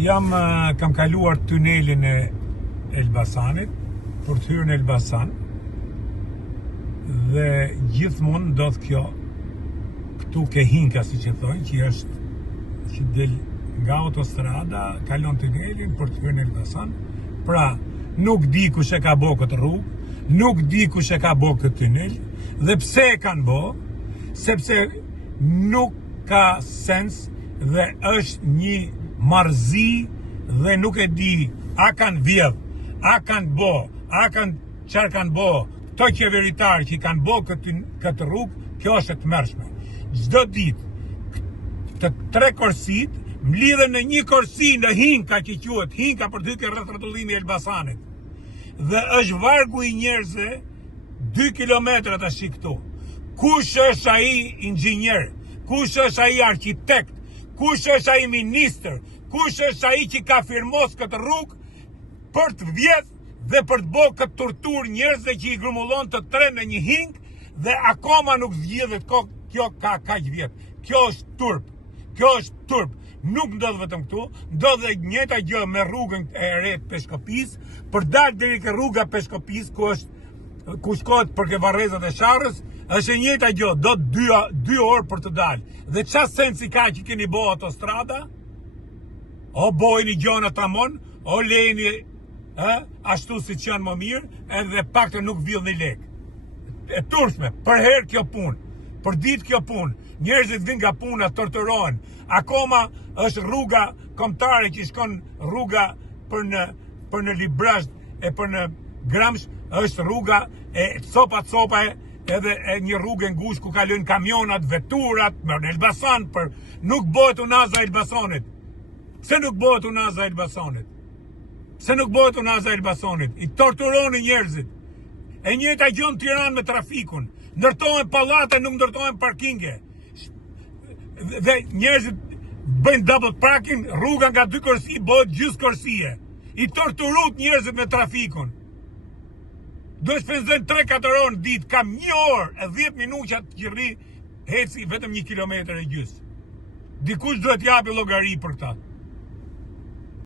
Kam kaluar tunelin e Elbasanit për të hyrë në Elbasan dhe gjithmonë ndodh kjo këtu ke hinka, si që thonë, që del nga autostrada, kalon tunelin për të hyrë në Elbasan. Pra, nuk di kush e ka bo këtë rrugë, nuk di kush e ka bo këtë tunel, dhe pse e kanë bo, sepse nuk ka sens dhe është një marzi dhe nuk e di a kanë vjedh, a kanë bo, a kanë qarë kanë bo, këto qeveritarë që i kanë bo këtë rrugë, kjo është e tmerrshme. Çdo ditë, të tre korsit, mlidhen në një korsi në hinka që quhet, hinka për të hyrë rreth rrotullimi i Elbasanit. Dhe është vargu i njerëzve 2 kilometra tash këtu. Kush është ai inxhinier? Kush është ai arkitekt? Kush është ai ministër? Kush është ai që ka firmos këtë rrugë për të vjedh dhe për të bërë këtë tortur njerëzve që i grumullon të tre në një hing dhe akoma nuk zgjidhet kjo ka kaq vjet. Kjo është turp. Kjo është turp. Nuk ndodh vetëm këtu, ndodh dhe njëjta gjë me rrugën e re të Peshkopis, për dalë deri ke rruga Peshkopis ku shkohet për ke Varrezat e Sharrës, është e njëjta gjë, do 2 orë për të dalë. Dhe çfarë sensi ka që keni bo autostrada? O bojni gjona tamon, o lejni ashtu si që janë më mirë, edhe pak të nuk vill një lek. E turpshme, për herë kjo punë, për ditë kjo punë, njerëzit vin nga puna, torturohen. Akoma është rruga kombëtare që shkon rruga për në Librazh e për në Gramsh, është rruga e copa edhe një rrugë ngushtë ku kalojnë kamionat, veturat, në Elbasan, nuk bëhet unaza e Elbasanit. Pse nuk bëhet unaza e Elbasanit? Pse nuk bëhet unaza e Elbasanit? I torturoni njerëzit. E njëjta gjë në Tiranë me trafikun. Ndërtohen pallate, nuk ndërtohen parkinge. Dhe njerëzit bëjnë double parking, rruga nga 2 korsi bëhet gjysmë korsie. I torturut njerëzit me trafikun. Do shpenzojnë 3-4 orë në ditë, kam 1 orë e 10 minuta që rri heci vetëm 1 kilometër e gjysmë. Dikush duhet japi llogari për këtë.